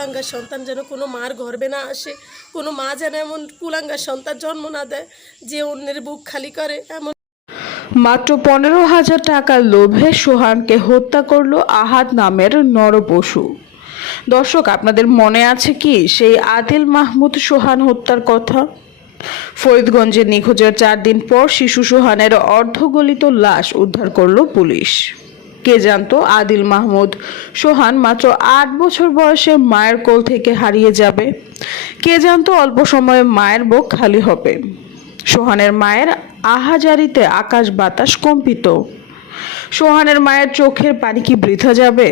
কুলাঙ্গার সন্তান যেন কোনো মার গর্ভে না আসে, কোনো মা যেন এমন কুলাঙ্গার সন্তান জন্ম না দেয় যে অন্যের বুক খালি করে। এমন মাত্র 15,000 টাকার লোভে সোহানকে হত্যা করল আহাদ নামের নরপশু। দর্শক, আপনাদের মনে আছে কি সেই আদিল মাহমুদ সোহান হত্যার কথা? ফরিদগঞ্জে নিখোঁজের 4 দিন পর শিশু সোহানের অর্ধগলিত লাশ উদ্ধার করল পুলিশ। কে জানতো আদিল মাহমুদ সোহান মাত্র 8 বছর বয়সে মায়ের কোল থেকে হারিয়ে যাবে? কে জানতো অল্প সময়ে মায়ের বুক খালি হবে? সোহানের মায়ের আহাজারিতে আকাশ বাতাস কম্পিত। সোহানের মায়ের চোখের পানি কি বৃথা যাবে,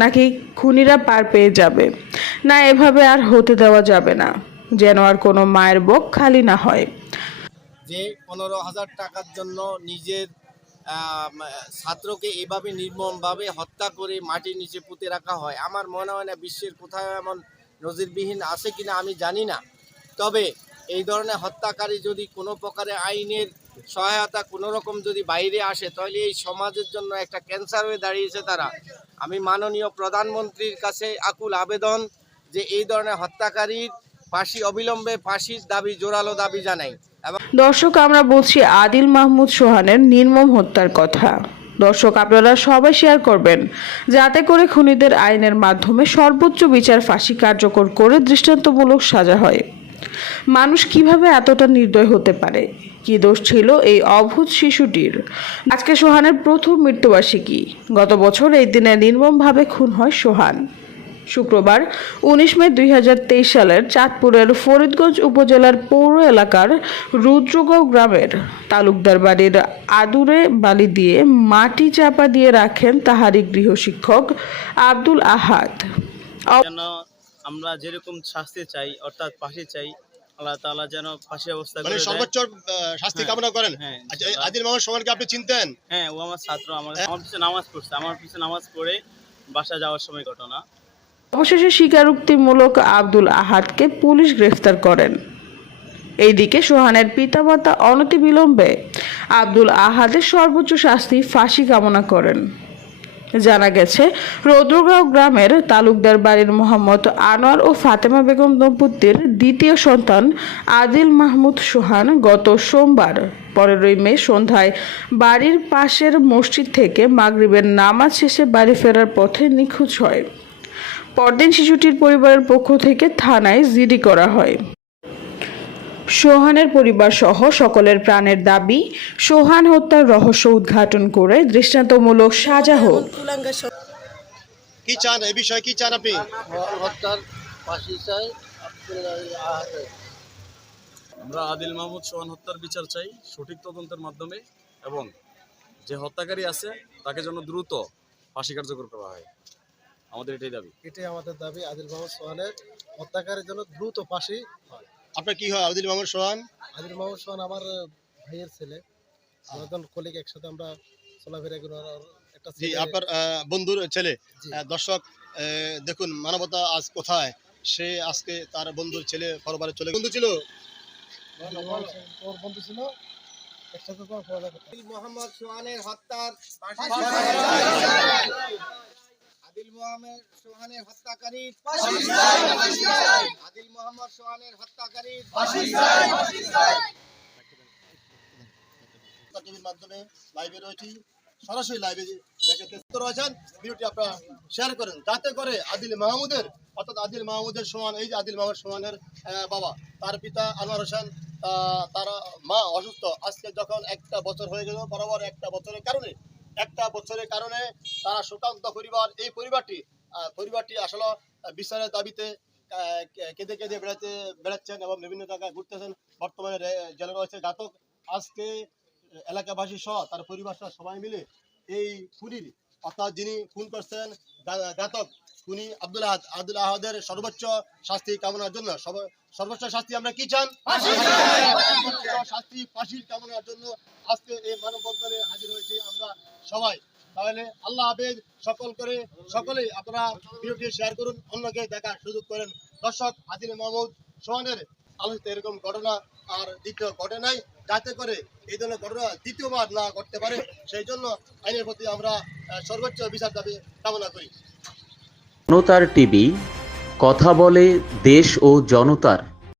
নাকি খুনিরা পার পেয়ে যাবে? না, এভাবে আর হতে দেওয়া যাবে না, যেন আর কোনো মায়ের বুক খালি না হয়। যে 15,000 টাকার জন্য নিজের ছাত্রকে এভাবে নির্মমভাবে হত্যা করে মাটির নিচে পুঁতে রাখা হয়, আমার মনে হয় না বিশ্বের কোথাও এমন নজিরবিহীন আছে কিনা আমি জানি না। তবে এই ধরনের হত্যাকারী যদি কোনো প্রকারে আইনের সহায়তা কোনো রকম যদি বাইরে আসে, তাহলে এই সমাজের জন্য একটা ক্যান্সার হয়ে দাঁড়িয়েছে তারা। আমি মাননীয় প্রধানমন্ত্রীর কাছে আকুল আবেদন যে এই ধরনের হত্যাকারীর ফাঁসি, অবিলম্বে ফাঁসির দাবি, জোরালো দাবি জানাই। দর্শক, আমরা বলছি আদিল মাহমুদ সোহানের নির্মম হত্যার কথা। দর্শক, আপনারা সবাই শেয়ার করবেন, যাতে করে খুনিদের আইনের মাধ্যমে সর্বোচ্চ বিচার, ফাঁসি কার্যকর করে দৃষ্টান্তমূলক সাজা হয়। মানুষ কিভাবে এতটা নির্দয় হতে পারে? কি দোষ ছিল এই অভূত শিশুটির? আজকে সোহানের প্রথম মৃত্যুবার্ষিকী। গত বছর এই দিনে নির্মমভাবে খুন হয় সোহান। শুক্রবার 19 মে 2023 সালের চাঁদপুরের ফরিদগঞ্জ উপজেলার পৌর এলাকার রুদ্রগাঁও গ্রামের তালুকদার বাড়ির আদুরে বালি দিয়ে মাটি চাপা দিয়ে রাখেন তাহারি গৃহশিক্ষক আব্দুল আহাদ। যেন আমরা যেরকম শাস্তি চাই, অর্থাৎ ফাঁসি চাই, আল্লাহ তাআলা যেন ফাঁসি ব্যবস্থা করে দেয়। সর্বোচ্চ শাস্তি কামনা করেন। হ্যাঁ, আদিল মাহমুদ সোহানকে আপনি চিনতেন? হ্যাঁ, ও আমার ছাত্র, আমার পিছনে নামাজ পড়ছে, আমার পিছনে নামাজ পড়ে বাসা যাওয়ার সময় ঘটনা। অবশেষে স্বীকারোক্তিমূলক আব্দুল আহাদকে পুলিশ গ্রেফতার করেন। এইদিকে সোহানের পিতামাতা অনতিবিলম্বে আব্দুল আহাদের সর্বোচ্চ শাস্তি ফাঁসি কামনা করেন। জানা গেছে, রৌদ্রগাঁও গ্রামের তালুকদার বাড়ির মোহাম্মদ আনোয়ার ও ফাতেমা বেগম দম্পতির দ্বিতীয় সন্তান আদিল মাহমুদ সোহান গত সোমবার 15 মে সন্ধ্যায় বাড়ির পাশের মসজিদ থেকে মাগরিবের নামাজ শেষে বাড়ি ফেরার পথে নিখোঁজ হয়। পরদিন শিশুটির পরিবারের পক্ষ থেকে থানায় জিডি করা হয়। সোহানের পরিবার সহ সকলের প্রাণের দাবি, সোহান হত্যার রহস্য উদ্ঘাটন করে দৃষ্টান্তমূলক সাজা হোক। কুলাঙ্গার কি চান এই বিষয়ে, কি চান আপনি? হত্যার ফাঁসি চাই। আমরা আদিল মাহমুদ সোহান হত্যার বিচার চাই সঠিক তদন্তের মাধ্যমে, এবং যে হত্যাকারী আছে তাকে যেন দ্রুত ফাঁসি কার্যকর করা হয়। আমাদের এটাই দাবি। এটাই আমাদের দাবি, আদিল মাহমুদ সোহানের হত্যাকারীর জন্য দ্রুত ফাঁসি হয়। আপনার কি হয় আদিল মাহমুদ সোহান? আদিল মাহমুদ সোহান আমার ভাইয়ের ছেলে, আমাদের কলিগ, একসাথে আমরা চলাফেরা করি। একটা জি, আপনার বন্ধুর ছেলে। জি। দর্শক, দেখুন মানবতা আজ কোথায়। সে আজকে তার বন্ধুর ছেলে পরবারে চলে বন্ধু ছিল, ওর বন্ধু ছিল, একসাথে তো পড়ালেখা করতাম। আদিল মোহাম্মদ সোহানের হত্যার আদিল মোহাম্মদ সোহানের হত্যাকারী, আদিল মোহাম্মদ সোহানের হত্যাকারী টিভির মাধ্যমে লাইভে রয়েছি, সরাসরি লাইভে দেখতে রয়েছেন। ভিডিওটি আপনারা শেয়ার করেন, যাতে করে আদিল মাহমুদের, অর্থাৎ আদিল মাহমুদের সোহান, এই যে আদিল মাহমুদ সোহানের বাবা, তার পিতা আনোয়ার হোসেন, তার মা অসুস্থ। আজকে যখন 1 বছর হয়ে গেল, বরাবর 1 বছরের কারণে তারা শোকান্ত পরিবার, এই পরিবারটি আসলে বিচারের দাবিতে কেঁদে কেঁদে বেড়াচ্ছেন এবং বিভিন্ন জায়গায় ঘুরতেছেন। বর্তমানে জেলে রয়েছে ঘাতক। আজকে এলাকাবাসী সহ তার পরিবার সহ সবাই মিলে এই খুনির, অর্থাৎ যিনি খুন করছেন, ঘাতক খুনি আব্দুল আহাদের সর্বোচ্চ শাস্তি কামনার জন্য, সর্বোচ্চ শাস্তি আমরা কি চান? শাস্তি, ফাঁসির কামনার জন্য আজকে এই মানববন্ধনে হাজির হয়েছি আমরা সবাই। তাহলে আল্লাহ হাফেজ। সকলেই আপনারা ভিডিওটি শেয়ার করুন, অন্যকে দেখার সুযোগ করেন। দর্শক, আদিল মাহমুদ সোহানের আলোচিত এরকম ঘটনা আর দ্বিতীয় ঘটে নাই, যাতে করে এই ধরনের ঘটনা দ্বিতীয়বার না ঘটতে পারে, সেই জন্য আইনের প্রতি আমরা সর্বোচ্চ বিচার দাবি কামনা করি। মানবতার টিভি কথা বলে দেশ ও জনতার।